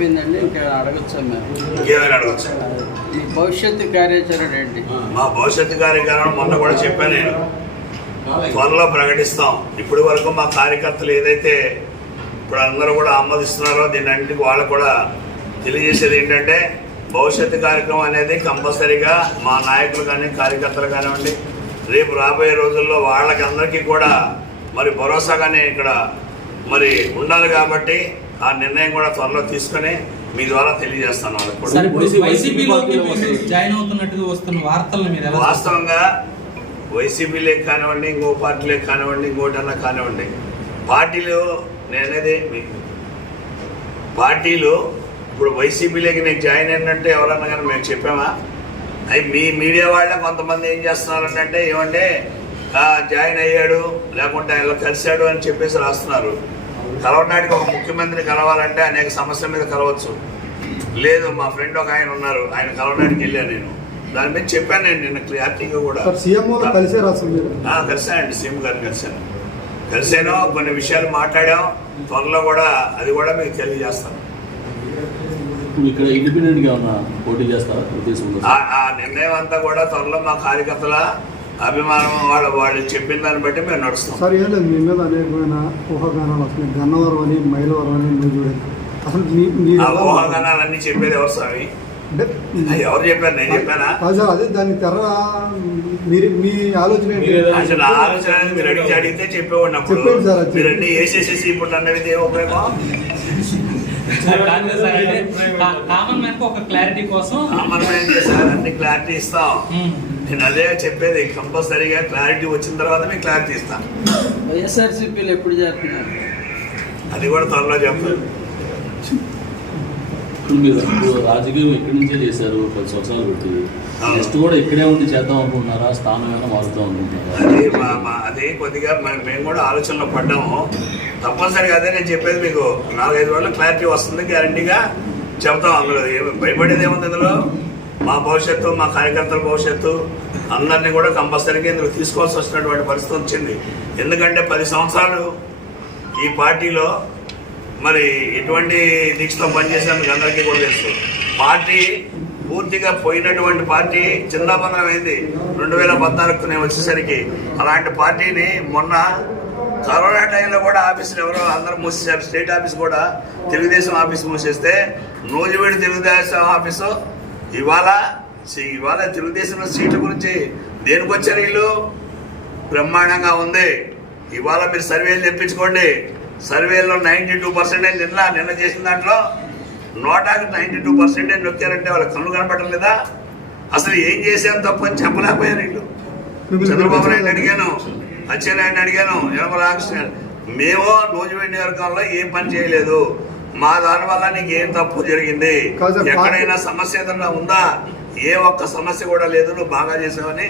అయిపోయిందండి ఇంకా అడగచ్చా మేము అడగచ్చు? మీ భవిష్యత్తు కార్యాచరణ ఏంటి? మా భవిష్యత్తు కార్యక్రమం మొన్న కూడా చెప్పాను నేను. త్వరలో ప్రకటిస్తాం. ఇప్పటి వరకు మా కార్యకర్తలు ఏదైతే ఇప్పుడు అందరూ కూడా ఆమోదిస్తున్నారో దీని అన్నింటికి వాళ్ళు కూడా తెలియజేసేది ఏంటంటే భవిష్యత్తు కార్యక్రమం అనేది కంపల్సరీగా మా నాయకులు కానీ కార్యకర్తలు కానివ్వండి రేపు రాబోయే రోజుల్లో వాళ్ళకి అందరికీ కూడా మరి భరోసాగానే ఇక్కడ మరి ఉండాలి కాబట్టి ఆ నిర్ణయం కూడా త్వరలో తీసుకొని మీ ద్వారా తెలియజేస్తాను వాళ్ళకి. వాస్తవంగా వైసీపీలే కానివ్వండి ఇంకో పార్టీలే కానివ్వండి ఇంకోటన్నా కానివ్వండి పార్టీలు నేనేది మీ- పార్టీలు ఇప్పుడు వైసీపీలోకి నేను జాయిన్ అయినట్టే ఎవరన్నా కానీ మేము చెప్పామా? అవి మీ మీడియా వాళ్ళ కొంతమంది ఏం చేస్తున్నారంటే ఏమంటే "ఆ, జాయిన్ అయ్యాడు లేకుంటే ఇలా కలిశాడు అని చెప్పేసి రాస్తున్నారు. కలవడానికి ఒక ముఖ్యమంత్రిని కలవాలంటే అనేక సమస్యల మీద కలవచ్చు. లేదు మా ఫ్రెండ్ ఒక ఆయన ఉన్నారు ఆయన కలవడానికి వెళ్ళాను నేను. దాని మీద చెప్పాను నేను నిన్న క్లారిటీగా కూడా. సార్ సీఎం కలిసారు కలిశానండి సీఎం గారిని కలిశాను కలిసాను కొన్ని విషయాలు మాట్లాడాం. త్వరలో కూడా అది కూడా మీకు తెలియజేస్తాను. ఇక్కడ ఇండిపెండెంట్గా ఉన్న పోటీ చేస్తారా? నిర్ణయం అంతా కూడా త్వరలో మా కార్యకర్తల అభిమానం వాళ్ళు వాళ్ళు చెప్పిన దాన్ని బట్టి మేము నడుస్తాం. సార్ ఏం లేదు మీ మీద అనేకమైన ఊహాగానాలు వస్తున్నాయి. గన్నవరం అని మైలవరం అని మీరు చూడండి. అసలు మీ ఆ ఎలా- ఊహాగానాలన్నీ చెప్పేది ఎవరు స్వామి? అంటే అది ఎవరు చెప్పారు? నేను చెప్పానా? కాదు సార్ అదే దాన్ని తెర మీరు మీ ఆలోచన ఏంటి? అసలు ఆలోచన అనేది మీరు అడిగి అడిగితే చెప్పేవాడిని అప్పుడు. చెప్పండి సార్, అది మీరు అన్ని వేసేసేసి ఇప్పుడు అన్నది ఏ ఉపయోగం కా- కామన్ మ్యాన్కి ఒక క్లారిటీ కోసం సామాన్యంగా సార్ అన్ని క్లారిటీ ఇస్తాం. ఉమ్, నేను అదే చెప్పేది కంపల్సరీగా క్లారిటీ వచ్చిన తర్వాత మీకు క్లారిటీ ఇస్తాను వైఎస్ఆర్సీపీలు ఎప్పుడు చేస్తున్నారు? అది కూడా త్వరలో ఇప్పుడు మీరు ఇప్పుడు రాజకీయం ఇక్కడి నుంచే చేశారు? పది సంవత్సరాలు పెట్టి నెక్స్ట్ కూడా ఇక్కడే ఉండి చేద్దాం అనుకుంటున్నారా? స్థానం ఏమైనా మారుతాం అనుకుంటున్నారా? అది మా మా అది కొద్దిగా మేము కూడా ఆలోచనలో పడ్డాము. తప్పనిసరిగా అదే నేను చెప్పేది మీకు. నాలుగైదు రోజులు క్లారిటీ వస్తుంది గ్యారంటీగా చెప్తాం అందులో. ఏమి భయపడేది ఏముంది అందులో? మా భవిష్యత్తు మా కార్యకర్తల భవిష్యత్తు అందరినీ కూడా కంపల్సరీగా ఇందులో తీసుకోవాల్సి వచ్చినటువంటి పరిస్థితి వచ్చింది. ఎందుకంటే పది సంవత్సరాలు ఈ పార్టీలో మరి ఎటువంటి దీక్షతో పనిచేసేందుకు అందరికీ కూడా తెలుసు. పార్టీ పూర్తిగా పోయినటువంటి పార్టీ చిందాబంధం రెండు వేల పద్నాలుగు నేను వచ్చేసరికి అలాంటి పార్టీని మొన్న కరోనా టైంలో కూడా ఆఫీసులు ఎవరో అందరూ మూసేశారు. స్టేట్ ఆఫీస్ కూడా తెలుగుదేశం ఆఫీస్ మూసేస్తే నూజివీడు తెలుగుదేశం ఆఫీసు ఇవాళ ఇవాళ తెలుగుదేశంలో సీట్ల గురించి దేనికి వచ్చారు వీళ్ళు? బ్రహ్మాండంగా ఉంది. ఇవాళ మీరు సర్వేలు తెప్పించుకోండి. సర్వేలో నైంటీ టూ పర్సెంటేజ్ నిన్న నిన్న చేసిన దాంట్లో నోటాకి నైంటీ టూ పర్సెంటేజ్ నొక్కారంటే వాళ్ళ కళ్ళు కనపడటం లేదా అసలు ఏం చేశాం తప్పని అని చెప్పలేకపోయారు వీళ్ళు. చంద్రబాబు నాయుడు అడిగాను అచ్చెన్నాయుడిని అడిగాను యనమల రామకృష్ణ మేము నూజివీడి నియోజకవర్గంలో ఏం పని చేయలేదు. మా దాని వల్ల నీకు ఏం తప్పు జరిగింది? ఎక్కడైనా సమస్య ఏదన్నా ఉందా? ఏ ఒక్క సమస్య కూడా లేదు నువ్వు బాగా చేసావని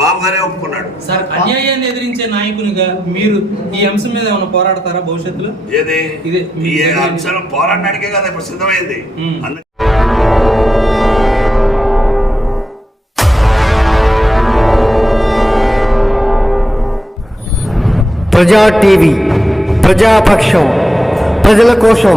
బాబు గారే ఒప్పుకున్నాడు. సార్ అన్యాయాన్ని ఎదిరించే నాయకునిగా మీరు ఈ అంశం మీద ఏమైనా పోరాడతారా భవిష్యత్తులో? ఏది? ఇదే. ఈ అంశం పోరాటానికే కదా ఇప్పుడు సిద్ధమైంది. ప్రజా టీవీ ప్రజాపక్షం ప్రజల కోసం